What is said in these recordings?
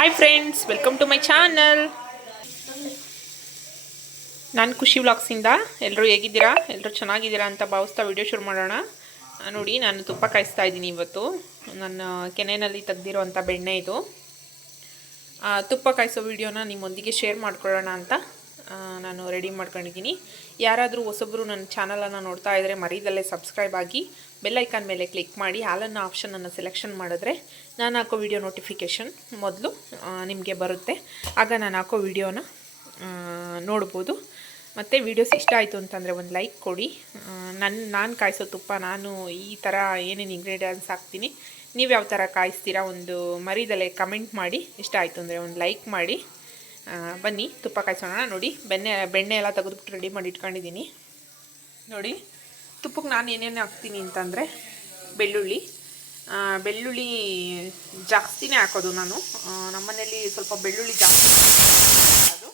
Hi friends welcome to my channel ನಾನು ಖುಷಿ ವ್ಲಾಗ್ಸಿಂದ ಎಲ್ಲರೂ ಹೇಗಿದ್ದೀರಾ? ಎಲ್ಲರೂ ಚೆನ್ನಾಗಿದ್ದೀರಾ ಅಂತ ಭಾವಿಸ್ತಾ ವಿಡಿಯೋ ಶುರು ಮಾಡೋಣ. ನೋಡಿ, ನಾನು ತುಪ್ಪ ಕಾಯಿಸ್ತಾ ಇದ್ದೀನಿ ಇವತ್ತು. ನನ್ನ ಕೆನೆಯಲ್ಲಿ ತೆಗ್ದಿರೋಂಥ ಬೆಣ್ಣೆ ಇದು. ತುಪ್ಪ ಕಾಯಿಸೋ ವಿಡಿಯೋನ ನಿಮ್ಮೊಂದಿಗೆ ಶೇರ್ ಮಾಡ್ಕೊಳ್ಳೋಣ ಅಂತ ನಾನು ರೆಡಿ ಮಾಡ್ಕೊಂಡಿದ್ದೀನಿ. ಯಾರಾದರೂ ಹೊಸೊಬ್ಬರು ನನ್ನ ಚಾನಲನ್ನು ನೋಡ್ತಾ ಇದ್ದರೆ ಮರೀದಲ್ಲೇ ಸಬ್ಸ್ಕ್ರೈಬ್ ಆಗಿ ಬೆಲ್ ಐಕಾನ್ ಮೇಲೆ ಕ್ಲಿಕ್ ಮಾಡಿ ಹಾಲನ್ನು ಆಪ್ಷನನ್ನು ಸೆಲೆಕ್ಷನ್ ಮಾಡಿದ್ರೆ ನಾನು ಹಾಕೋ ವಿಡಿಯೋ ನೋಟಿಫಿಕೇಷನ್ ಮೊದಲು ನಿಮಗೆ ಬರುತ್ತೆ. ಆಗ ನಾನು ಹಾಕೋ ವಿಡಿಯೋನ ನೋಡ್ಬೋದು. ಮತ್ತು ವೀಡಿಯೋಸ್ ಇಷ್ಟ ಆಯಿತು ಅಂತಂದರೆ ಒಂದು ಲೈಕ್ ಕೊಡಿ. ನನ್ನ ನಾನು ಕಾಯಿಸೋ ತುಪ್ಪ, ನಾನು ಈ ಥರ ಏನೇನು ಇಂಗ್ರೀಡಿಯೆಂಟ್ಸ್ ಹಾಕ್ತೀನಿ, ನೀವು ಯಾವ ಥರ ಕಾಯಿಸ್ತೀರಾ ಒಂದು ಮರಿದಲ್ಲೇ ಕಮೆಂಟ್ ಮಾಡಿ. ಇಷ್ಟ ಆಯಿತು ಅಂದರೆ ಒಂದು ಲೈಕ್ ಮಾಡಿ. ಬನ್ನಿ, ತುಪ್ಪ ಕಾಯಿಸೋಣ. ನೋಡಿ, ಬೆಣ್ಣೆ ಬೆಣ್ಣೆ ಎಲ್ಲ ತೆಗೆದುಬಿಟ್ಟು ರೆಡಿ ಮಾಡಿ ಇಟ್ಕೊಂಡಿದ್ದೀನಿ. ನೋಡಿ, ತುಪ್ಪಕ್ಕೆ ನಾನು ಏನೇನು ಹಾಕ್ತೀನಿ ಅಂತಂದರೆ ಬೆಳ್ಳುಳ್ಳಿ. ಬೆಳ್ಳುಳ್ಳಿ ಜಾಸ್ತಿನೇ ಹಾಕೋದು ನಾನು. ನಮ್ಮ ನಮ್ಮನೇಲಿ ಸ್ವಲ್ಪ ಬೆಳ್ಳುಳ್ಳಿ ಜಾಸ್ತಿ ಅದು.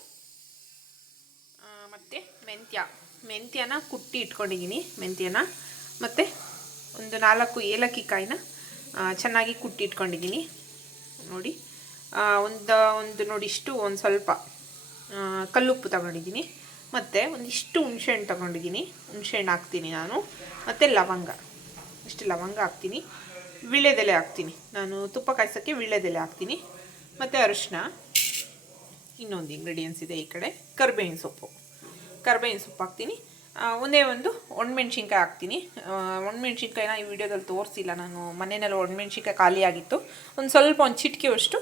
ಮತ್ತು ಮೆಂತ್ಯ. ಮೆಂತ್ಯನ ಕುಟ್ಟಿ ಇಟ್ಕೊಂಡಿದ್ದೀನಿ, ಮೆಂತ್ಯನ. ಮತ್ತು ಒಂದು ನಾಲ್ಕು ಏಲಕ್ಕಿ ಕಾಯಿನ ಚೆನ್ನಾಗಿ ಕುಟ್ಟಿ ಇಟ್ಕೊಂಡಿದ್ದೀನಿ. ನೋಡಿ. ಒಂದು ಒಂದು ನೋಡಿ ಇಷ್ಟು, ಒಂದು ಸ್ವಲ್ಪ ಕಲ್ಲುಪ್ಪು ತಗೊಂಡಿದ್ದೀನಿ. ಮತ್ತು ಒಂದಿಷ್ಟು ಹುಣ್ಸೆಹಣ್ಣು ತಗೊಂಡಿದ್ದೀನಿ. ಹುಣಸೆಹಣ್ಣು ಹಾಕ್ತೀನಿ ನಾನು. ಮತ್ತು ಲವಂಗ. ಇಷ್ಟು ಲವಂಗ ಹಾಕ್ತೀನಿ. ವೀಳ್ಯದೆಲೆ ಹಾಕ್ತೀನಿ. ನಾನು ತುಪ್ಪ ಕಾಯಿಸೋಕ್ಕೆ ವೀಳ್ಯದೆಲೆ ಹಾಕ್ತೀನಿ. ಮತ್ತು ಅರಿಶಿನ ಇನ್ನೊಂದು ಇಂಗ್ರೀಡಿಯೆಂಟ್ಸ್ ಇದೆ ಈ ಕಡೆ. ಕರ್ಬೇವಿನ ಸೊಪ್ಪು. ಕರ್ಬೇವಿನ ಸೊಪ್ಪು ಹಾಕ್ತೀನಿ. ಒಂದೇ ಒಂದು ಒಣಮೆಣ್ಸಿನ್ಕಾಯಿ ಹಾಕ್ತೀನಿ. ಒಣಮೆಣ್ಸಿನ್ಕಾಯಿನ ಈ ವಿಡಿಯೋದಲ್ಲಿ ತೋರಿಸಿಲ್ಲ ನಾನು. ಮನೆಯಲ್ಲಿ ಒಣಮೆಣ್ಸಿನ್ಕಾಯಿ ಖಾಲಿಯಾಗಿತ್ತು. ಒಂದು ಸ್ವಲ್ಪ ಒಂದು ಚಿಟಿಕೆಯಷ್ಟು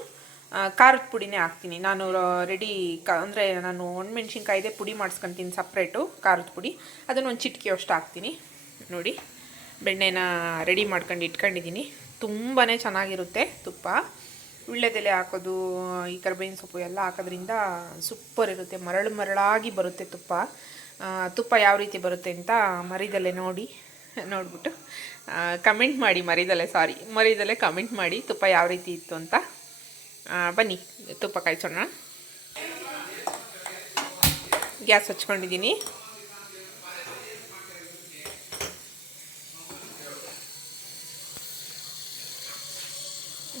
ಖಾರದ ಪುಡಿನೇ ಹಾಕ್ತೀನಿ. ನಾನು ರೆಡಿ ಕ, ಅಂದರೆ ನಾನು ಒಣಮೆಣ್ಸಿನ್ಕಾಯಿದೆ ಪುಡಿ ಮಾಡಿಸ್ಕೊತೀನಿ ಸಪ್ರೇಟು ಖಾರದ ಪುಡಿ. ಅದನ್ನು ಒಂದು ಚಿಟಿಕೆಯಷ್ಟು ಹಾಕ್ತೀನಿ. ನೋಡಿ, ಬೆಣ್ಣೆನ ರೆಡಿ ಮಾಡ್ಕೊಂಡು ಇಟ್ಕೊಂಡಿದ್ದೀನಿ ತುಂಬಾ ಚೆನ್ನಾಗಿರುತ್ತೆ ತುಪ್ಪ. ಉಳ್ಳೆದೆಲೆ ಹಾಕೋದು, ಈ ಕರ್ಬೇವಿನ ಸೊಪ್ಪು ಎಲ್ಲ ಹಾಕೋದ್ರಿಂದ ಸೂಪರ್ ಇರುತ್ತೆ. ಮರಳು ಮರಳಾಗಿ ಬರುತ್ತೆ ತುಪ್ಪ. ತುಪ್ಪ ಯಾವ ರೀತಿ ಬರುತ್ತೆ ಅಂತ ಮರಿದಲೆ ನೋಡಿ, ನೋಡ್ಬಿಟ್ಟು. ಕಮೆಂಟ್ ಮಾಡಿ ಮರಿದಲೆ ಸಾರಿ ಮರಿದಲೆ ಕಮೆಂಟ್ ಮಾಡಿ ತುಪ್ಪ ಯಾವ ರೀತಿ ಇತ್ತು ಅಂತ ಬನ್ನಿ, ತುಪ್ಪ ಕಾಯಿಸೋಣ. ಗ್ಯಾಸ್ ಹಚ್ಕೊಂಡಿದ್ದೀನಿ.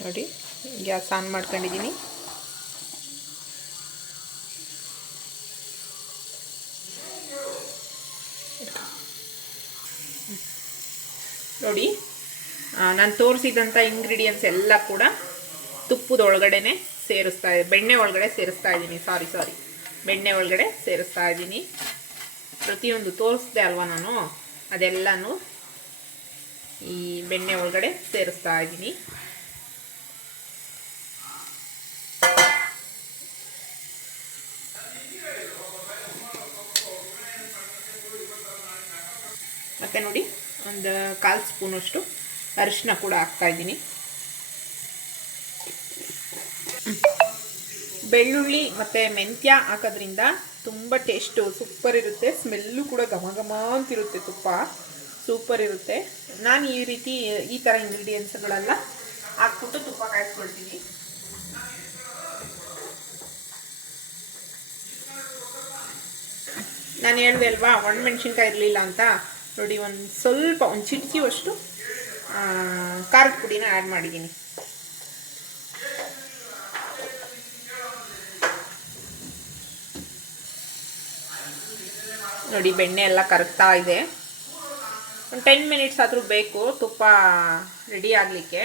ನೋಡಿ, ಗ್ಯಾಸ್ ಆನ್ ಮಾಡ್ಕೊಂಡಿದ್ದೀನಿ. ನೋಡಿ ನಾನು ತೋರಿಸಿದಂಥ ಇಂಗ್ರೀಡಿಯೆಂಟ್ಸ್ ಎಲ್ಲ ಕೂಡ ತುಪ್ಪದ ಒಳಗಡೆನೆ ಸೇರಿಸ್ತಾ ಬೆಣ್ಣೆ ಒಳಗಡೆ ಸೇರಿಸ್ತಾ ಇದ್ದೀನಿ. ಸಾರಿ ಸಾರಿ ಬೆಣ್ಣೆ ಒಳಗಡೆ ಸೇರಿಸ್ತಾ ಇದ್ದೀನಿ. ಪ್ರತಿಯೊಂದು ತೋರಿಸ್ದೆ ಅಲ್ವಾ ನಾನು? ಅದೆಲ್ಲನೂ ಈ ಬೆಣ್ಣೆ ಒಳಗಡೆ ಸೇರಿಸ್ತಾ ಇದ್ದೀನಿ. ಮತ್ತೆ ನೋಡಿ, ಒಂದು ಕಾಲು ಸ್ಪೂನಷ್ಟು ಅರಿಶಿನ ಕೂಡ ಹಾಕ್ತಾ ಇದ್ದೀನಿ. ಬೆಳ್ಳುಳ್ಳಿ ಮತ್ತು ಮೆಂತ್ಯ ಹಾಕೋದ್ರಿಂದ ತುಂಬ ಟೇಸ್ಟು ಸೂಪರ್ ಇರುತ್ತೆ. ಸ್ಮೆಲ್ಲು ಕೂಡ ಘಮ ಘಮ ಅಂತಿರುತ್ತೆ ತುಪ್ಪ. ಸೂಪರ್ ಇರುತ್ತೆ. ನಾನು ಈ ರೀತಿ ಈ ಥರ ಇಂಗ್ರೀಡಿಯೆಂಟ್ಸ್ಗಳೆಲ್ಲ ಹಾಕ್ಬಿಟ್ಟು ತುಪ್ಪ ಕಾಯಿಸ್ಕೊಳ್ತೀನಿ. ನಾನು ಹೇಳ್ದೆ ಅಲ್ವಾ ಒಣಮೆಣ್ಸಿನ್ಕಾಯಿ ಇರಲಿಲ್ಲ ಅಂತ? ನೋಡಿ, ಒಂದು ಸ್ವಲ್ಪ, ಒಂದು ಚಿಟಿಕೆಯಷ್ಟು ಖಾರದ ಪುಡಿನ ಆ್ಯಡ್ ಮಾಡಿದ್ದೀನಿ ನೋಡಿ, ಬೆಣ್ಣೆ ಎಲ್ಲ ಕರಗ್ತಾ ಇದೆ. ಒಂದು ಟೆನ್ ಮಿನಿಟ್ಸ್ ಆದರೂ ಬೇಕು, ತುಪ್ಪ ರೆಡಿ ಆಗಲಿಕ್ಕೆ.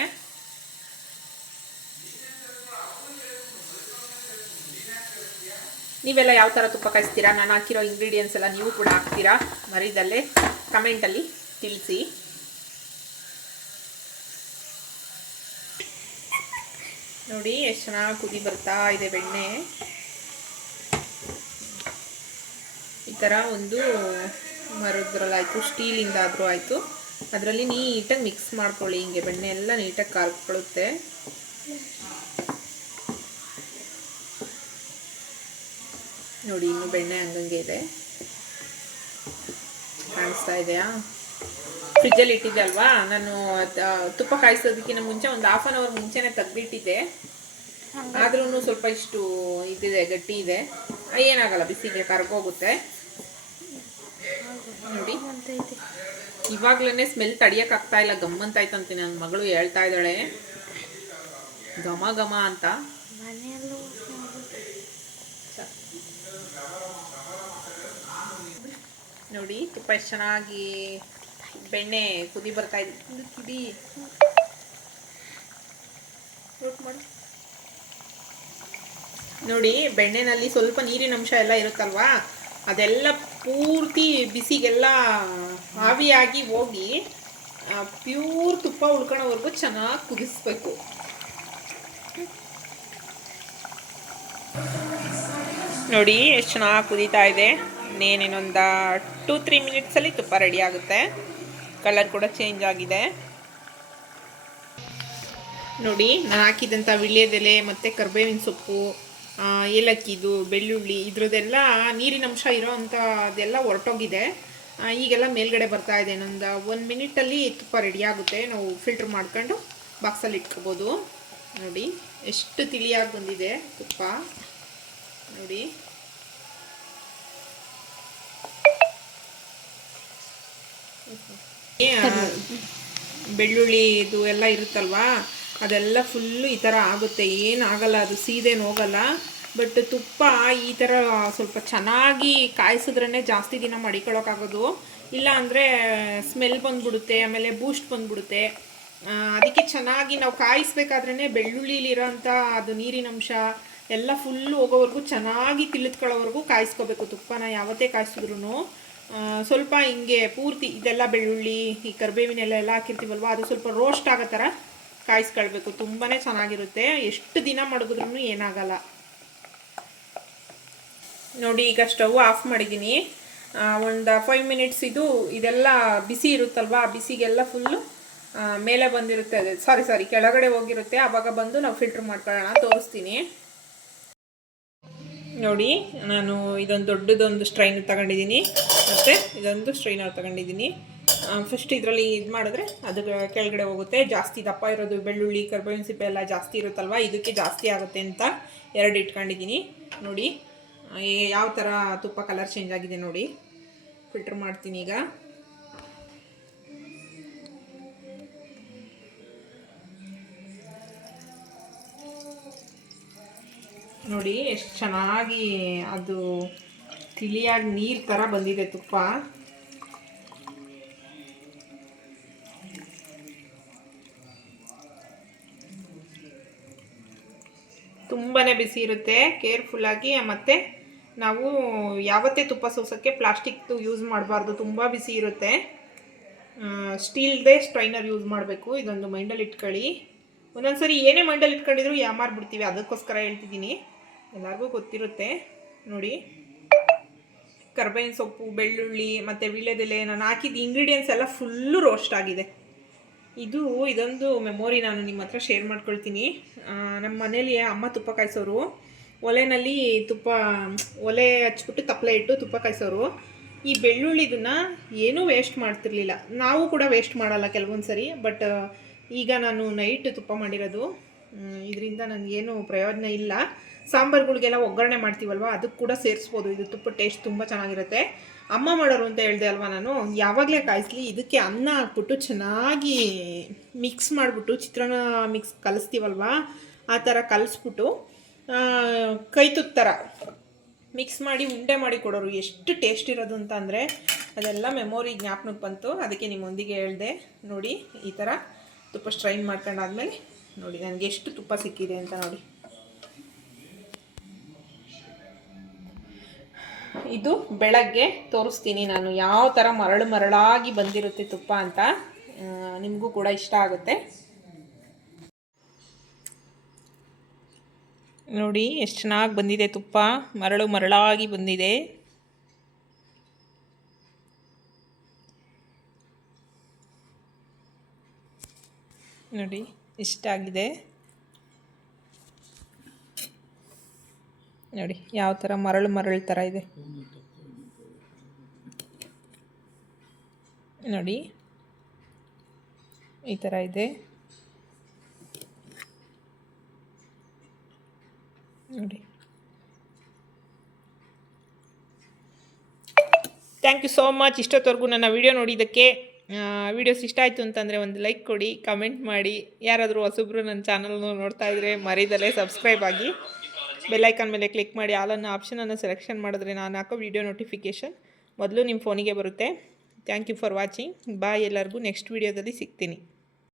ನೀವೆಲ್ಲ ಯಾವ ಥರ ತುಪ್ಪ ಕಾಯಿಸ್ತೀರಾ? ನಾನು ಹಾಕಿರೋ ಇಂಗ್ರೀಡಿಯೆಂಟ್ಸ್ ಎಲ್ಲ ನೀವು ಕೂಡ ಹಾಕ್ತೀರಾ? ಮರಿದಲ್ಲೇ ಕಮೆಂಟಲ್ಲಿ ತಿಳಿಸಿ. ನೋಡಿ, ಎಷ್ಟು ಚೆನ್ನಾಗಿ ಕುದಿ ಬರ್ತಾ ಇದೆ ಬೆಣ್ಣೆ ಈ ಥರ ಒಂದು ಮರದ್ರಲ್ಲಾಯಿತು ಸ್ಟೀಲಿಂದ ಆದರೂ ಆಯಿತು. ಅದರಲ್ಲಿ ನೀಟಾಗಿ ಮಿಕ್ಸ್ ಮಾಡ್ಕೊಳ್ಳಿ ಹಿಂಗೆ ಬೆಣ್ಣೆ ಎಲ್ಲ ನೀಟಾಗಿ ಕಾರ್ಕೊಳ್ಳುತ್ತೆ. ನೋಡಿ, ಇನ್ನು ಬೆಣ್ಣೆ ಹಂಗಂಗೆ ಇದೆ. ಕಾಣಿಸ್ತಾ ಇದೆಯಾ? ಫ್ರಿಜ್ಜಲ್ಲಿ ಇಟ್ಟಿದ್ದೆ ಅಲ್ವಾ? ನಾನು ತುಪ್ಪ ಕಾಯಿಸೋದಕ್ಕಿಂತ ಮುಂಚೆ ಒಂದು ಹಾಫ್ ಆನ್ ಅವರ್ ಮುಂಚೆನೇ ತೆಗ್ದಿಟ್ಟಿದ್ದೆ. ಆದ್ರೂ ಸ್ವಲ್ಪ ಇಷ್ಟು ಇದಿದೆ, ಗಟ್ಟಿ ಇದೆ. ಏನಾಗಲ್ಲ, ಬಿಸಿಗೆ ಕರ್ಗೋಗುತ್ತೆ. ನೋಡಿ. ಇವಾಗ್ಲೇ ಸ್ಮೆಲ್ ತಡಿಯೋಕ್ಕಾಗ್ತಾ ಇಲ್ಲ ಗಮ್ಮಂತಾಯ್ತಂತೆ ನನ್ನ ಮಗಳು ಹೇಳ್ತಾ ಇದ್ದಾಳೆ. ಘಮ ಘಮ ಅಂತ. ನೋಡಿ ತುಪ್ಪ ಎಷ್ಟು ಚೆನ್ನಾಗಿ ಬೆಣ್ಣೆ ಕುದಿ ಬರ್ತಾ ಇದೆ. ಕಿಡಿ. ನೋಡಿ ಬೆಣ್ಣೆನಲ್ಲಿ ಸ್ವಲ್ಪ ನೀರಿನ ಅಂಶ ಎಲ್ಲ ಇರುತ್ತಲ್ವಾ? ಅದೆಲ್ಲ ಪೂರ್ತಿ ಬಿಸಿಗೆಲ್ಲ ಆವಿಯಾಗಿ ಹೋಗಿ ಪ್ಯೂರ್ ತುಪ್ಪ ಉಳ್ಕೊಳೋವರೆಗೂ ಚೆನ್ನಾಗಿ ಕುದಿಸ್ಬೇಕು. ನೋಡಿ, ಎಷ್ಟು ಚೆನ್ನಾಗಿ ಕುದೀತಾ ಇದೆ. ಇನ್ನೇನೇನೊಂದು ಟೂ ತ್ರೀ ಮಿನಿಟ್ಸಲ್ಲಿ ತುಪ್ಪ ರೆಡಿ ಆಗುತ್ತೆ. ಕಲರ್ ಕೂಡ ಚೇಂಜ್ ಆಗಿದೆ. ನೋಡಿ, ನಾನು ಹಾಕಿದಂಥ ವಿಳ್ಯದೆಲೆ ಮತ್ತು ಕರ್ಬೇವಿನ ಸೊಪ್ಪು. ಏಲಕ್ಕಿದು, ಬೆಳ್ಳುಳ್ಳಿ, ಇದ್ರದ್ದೆಲ್ಲ ನೀರಿನ ಅಂಶ ಇರೋ ಅಂಥದ್ದೆಲ್ಲ ಹೊರಟೋಗಿದೆ ಈಗೆಲ್ಲ ಮೇಲ್ಗಡೆ ಬರ್ತಾ ಇದೆ. ಇನ್ನೊಂದು ಒಂದು ಮಿನಿಟಲ್ಲಿ ತುಪ್ಪ ರೆಡಿ ಆಗುತ್ತೆ. ನಾವು ಫಿಲ್ಟ್ರ್ ಮಾಡ್ಕೊಂಡು ಬಾಕ್ಸಲ್ಲಿ ಇಟ್ಕೋಬೋದು. ನೋಡಿ, ಎಷ್ಟು ತಿಳಿಯಾಗಿ ಬಂದಿದೆ ತುಪ್ಪ. ನೋಡಿ. ಬೆಳ್ಳುಳ್ಳಿ ಇದು ಎಲ್ಲ ಇರುತ್ತಲ್ವಾ? ಅದೆಲ್ಲ ಫುಲ್ಲು ಈ ಥರ ಆಗುತ್ತೆ. ಏನು ಆಗಲ್ಲ, ಅದು ಸೀದೇನು ಹೋಗಲ್ಲ. ಬಟ್ ತುಪ್ಪ ಈ ಥರ ಸ್ವಲ್ಪ ಚೆನ್ನಾಗಿ ಕಾಯಿಸಿದ್ರೇ ಜಾಸ್ತಿ ದಿನ ಮಡಿಕೊಳ್ಳೋಕ್ಕಾಗೋದು ಇಲ್ಲ ಅಂದರೆ ಸ್ಮೆಲ್ ಬಂದ್ಬಿಡುತ್ತೆ, ಆಮೇಲೆ ಬೂಸ್ಟ್ ಬಂದ್ಬಿಡುತ್ತೆ. ಅದಕ್ಕೆ ಚೆನ್ನಾಗಿ ನಾವು ಕಾಯಿಸ್ಬೇಕಾದ್ರೇ ಬೆಳ್ಳುಳ್ಳಿಲಿರೋಂಥ ಅದು ನೀರಿನ ಅಂಶ ಎಲ್ಲ ಫುಲ್ಲು ಹೋಗೋವರೆಗೂ ಚೆನ್ನಾಗಿ ತಿಳಿದ್ಕೊಳ್ಳೋವರೆಗೂ ಕಾಯಿಸ್ಕೋಬೇಕು ತುಪ್ಪನ, ಯಾವತ್ತೇ ಕಾಯಿಸಿದ್ರು ಸ್ವಲ್ಪ ಹಿಂಗೆ ಪೂರ್ತಿ ಇದೆಲ್ಲ ಬೆಳ್ಳುಳ್ಳಿ, ಈ ಕರ್ಬೇವಿನೆಲ್ಲ ಎಲೆ ಎಲ್ಲ ಹಾಕಿರ್ತೀವಲ್ವ, ಅದು ಸ್ವಲ್ಪ ರೋಸ್ಟ್ ಆಗೋ ಥರ ಕಾಯಿಸ್ಕೊಳ್ಬೇಕು. ತುಂಬಾ ಚೆನ್ನಾಗಿರುತ್ತೆ. ಎಷ್ಟು ದಿನ ಮಡಗಿದ್ರೂ ಏನಾಗಲ್ಲ. ನೋಡಿ, ಈಗ ಸ್ಟವ್ ಆಫ್ ಮಾಡಿದ್ದೀನಿ. ಒಂದು ಫೈವ್ ಮಿನಿಟ್ಸ್ ಇದು, ಇದೆಲ್ಲ ಬಿಸಿ ಇರುತ್ತಲ್ವ? ಆ ಬಿಸಿಗೆಲ್ಲ ಫುಲ್ಲು ಮೇಲೆ ಬಂದಿರುತ್ತೆ ಅದೇ. ಸಾರಿ ಸಾರಿ ಕೆಳಗಡೆ ಹೋಗಿರುತ್ತೆ. ಆವಾಗ ಬಂದು ನಾವು ಫಿಲ್ಟ್ರ್ ಮಾಡ್ಕೊಳ್ಳೋಣ ತೋರಿಸ್ತೀನಿ. ನೋಡಿ, ನಾನು ಇದೊಂದು ದೊಡ್ಡದೊಂದು ಸ್ಟ್ರೈನ್ ತಗೊಂಡಿದ್ದೀನಿ. ಮತ್ತು ಇದೊಂದು ಸ್ಟ್ರೈನ್ ತಗೊಂಡಿದ್ದೀನಿ. ಫಸ್ಟ್ ಇದರಲ್ಲಿ ಇದು ಮಾಡಿದ್ರೆ ಅದು ಕೆಳಗಡೆ ಹೋಗುತ್ತೆ. ಜಾಸ್ತಿ ದಪ್ಪ ಇರೋದು, ಬೆಳ್ಳುಳ್ಳಿ, ಕರ್ಬೇವಿನ ಸಿಪ್ಪೆ ಎಲ್ಲ ಜಾಸ್ತಿ ಇರುತ್ತಲ್ವ? ಇದಕ್ಕೆ ಜಾಸ್ತಿ ಆಗುತ್ತೆ ಅಂತ ಎರಡು ಇಟ್ಕೊಂಡಿದ್ದೀನಿ. ನೋಡಿ ಯಾವ ಥರ ತುಪ್ಪ ಕಲರ್ ಚೇಂಜ್ ಆಗಿದೆ ನೋಡಿ. ಫಿಲ್ಟ್ರ್ ಮಾಡ್ತೀನಿ ಈಗ. ನೋಡಿ, ಎಷ್ಟು ಚೆನ್ನಾಗಿ ಅದು ತಿಳಿಯಾಗಿ ನೀರು ಥರ ಬಂದಿದೆ ತುಪ್ಪ. ತುಂಬಾ ಬಿಸಿ ಇರುತ್ತೆ. ಕೇರ್ಫುಲ್ಲಾಗಿ ಮತ್ತು ನಾವು ಯಾವತ್ತೇ ತುಪ್ಪ ಸೋಸೋಕ್ಕೆ ಪ್ಲಾಸ್ಟಿಕ್ದು ಯೂಸ್ ಮಾಡಬಾರ್ದು, ತುಂಬ ಬಿಸಿ ಇರುತ್ತೆ. ಸ್ಟೀಲ್ದೇ ಸ್ಟ್ರೈನರ್ ಯೂಸ್ ಮಾಡಬೇಕು, ಇದೊಂದು ಮೈಂಡಲ್ಲಿ ಇಟ್ಕೊಳ್ಳಿ. ಒಂದೊಂದ್ಸರಿ ಏನೇ ಮೈಂಡಲ್ಲಿ ಇಟ್ಕೊಂಡಿದ್ರು ಯಾಮಾರ್ಬಿಡ್ತೀವಿ ಅದಕ್ಕೋಸ್ಕರ ಹೇಳ್ತಿದ್ದೀನಿ. ಎಲ್ಲರಿಗೂ ಗೊತ್ತಿರುತ್ತೆ. ನೋಡಿ, ಕರ್ಬೇವಿನ ಸೊಪ್ಪು, ಬೆಳ್ಳುಳ್ಳಿ, ಮತ್ತು ವೀಳ್ಯದೆಲೆ ನಾನು ಹಾಕಿದ ಇಂಗ್ರೀಡಿಯೆಂಟ್ಸ್ ಎಲ್ಲ ಫುಲ್ಲು ರೋಸ್ಟ್ ಆಗಿದೆ. ಇದು ಇದೊಂದು ಮೆಮೊರಿ ನಾನು ನಿಮ್ಮ ಹತ್ರ ಶೇರ್ ಮಾಡ್ಕೊಳ್ತೀನಿ. ನಮ್ಮ ಮನೇಲಿ ಅಮ್ಮ ತುಪ್ಪ ಕಾಯಿಸೋರು. ಒಲೆನಲ್ಲಿ ತುಪ್ಪ, ಒಲೆ ಹಚ್ಬಿಟ್ಟು ತಪ್ಪಲೆ ಇಟ್ಟು ತುಪ್ಪ ಕಾಯಿಸೋರು. ಈ ಬೆಳ್ಳುಳ್ಳಿದನ್ನ ಏನೂ ವೇಸ್ಟ್ ಮಾಡ್ತಿರ್ಲಿಲ್ಲ. ನಾವು ಕೂಡ ವೇಸ್ಟ್ ಮಾಡಲ್ಲ ಕೆಲವೊಂದು ಸರಿ ಬಟ್ ಈಗ ನಾನು ನೈಟ್ ತುಪ್ಪ ಮಾಡಿರೋದು. ಇದರಿಂದ ನನಗೇನು ಪ್ರಯೋಜನ ಇಲ್ಲ. ಸಾಂಬಾರ್ಗಳಿಗೆಲ್ಲ ಒಗ್ಗರಣೆ ಮಾಡ್ತೀವಲ್ವ, ಅದಕ್ಕೆ ಕೂಡ ಸೇರಿಸ್ಬೋದು. ಇದು ತುಪ್ಪ ಟೇಸ್ಟ್ ತುಂಬ ಚೆನ್ನಾಗಿರುತ್ತೆ. ಅಮ್ಮ ಮಾಡೋರು ಅಂತ ಹೇಳಿದೆ ಅಲ್ವಾ ನಾನು? ಯಾವಾಗಲೇ ಕಾಯಿಸ್ಲಿ ಇದಕ್ಕೆ ಅನ್ನ ಹಾಕ್ಬಿಟ್ಟು ಚೆನ್ನಾಗಿ ಮಿಕ್ಸ್ ಮಾಡಿಬಿಟ್ಟು ಚಿತ್ರಾನ್ನ ಮಿಕ್ಸ್ ಕಲಿಸ್ತೀವಲ್ವ? ಆ ಥರ ಕಲಿಸ್ಬಿಟ್ಟು ಕೈ ತುತ್ತರ ಮಿಕ್ಸ್ ಮಾಡಿ ಉಂಡೆ ಮಾಡಿ ಕೊಡೋರು ಎಷ್ಟು ಟೇಸ್ಟ್ ಇರೋದು ಅಂತ ಅಂದರೆ ಅದೆಲ್ಲ ಮೆಮೊರಿ ಜ್ಞಾಪನಕ್ಕೆ ಬಂತು. ಅದಕ್ಕೆ ನಿಮ್ಮೊಂದಿಗೆ ಹೇಳಿದೆ. ನೋಡಿ, ಈ ಥರ ತುಪ್ಪ ಸ್ಟ್ರೈನ್ ಮಾಡ್ಕೊಂಡಾದ್ಮೇಲೆ ನೋಡಿ, ನನಗೆ ಎಷ್ಟು ತುಪ್ಪ ಸಿಕ್ಕಿದೆ ಅಂತ ನೋಡಿ. ಇದು ಬೆಳಗ್ಗೆ ತೋರಿಸ್ತೀನಿ ನಾನು. ಯಾವ ಥರ ಮರಳು ಮರಳಾಗಿ ಬಂದಿರುತ್ತೆ ತುಪ್ಪ ಅಂತ ನಿಮಗೂ ಕೂಡ ಇಷ್ಟ ಆಗುತ್ತೆ. ನೋಡಿ, ಎಷ್ಟು ಚೆನ್ನಾಗಿ ಬಂದಿದೆ ತುಪ್ಪ. ಮರಳು ಮರಳಾಗಿ ಬಂದಿದೆ. ನೋಡಿ, ಇಷ್ಟ ಆಗಿದೆ. ನೋಡಿ, ಯಾವ ಥರ ಮರಳು ಮರಳು ಥರ ಇದೆ. ನೋಡಿ, ಈ ಥರ ಇದೆ. ನೋಡಿ. ಥ್ಯಾಂಕ್ ಯು ಸೋ ಮಚ್ ಇಷ್ಟೊತ್ತವರೆಗೂ ನನ್ನ ವಿಡಿಯೋ ನೋಡಿದ್ದಕ್ಕೆ ವಿಡಿಯೋಸ್ ಇಷ್ಟ ಆಯಿತು ಅಂತಂದರೆ ಒಂದು ಲೈಕ್ ಕೊಡಿ ಕಮೆಂಟ್ ಮಾಡಿ. ಯಾರಾದರೂ ಹೊಸಬ್ರು ನನ್ನ ಚಾನಲ್ನ ನೋಡ್ತಾ ಇದ್ದರೆ ಮರಿದಲ್ಲೇ ಸಬ್ಸ್ಕ್ರೈಬ್ ಆಗಿ. ಬೆಲ್ಲೈಕನ್ ಮೇಲೆ ಕ್ಲಿಕ್ ಮಾಡಿ ಆಲನ್ನು ಆಪ್ಷನನ್ನು ಸೆಲೆಕ್ಷನ್ ಮಾಡಿದ್ರೆ ನಾನು ಹಾಕೋ ವಿಡಿಯೋ ನೋಟಿಫಿಕೇಷನ್ ಮೊದಲು ನಿಮ್ಮ ಫೋನಿಗೆ ಬರುತ್ತೆ. Thank you for watching bye ಎಲ್ಲರಿಗೂ ನೆಕ್ಸ್ಟ್ ವಿಡಿಯೋದಲ್ಲಿ ಸಿಗ್ತೀನಿ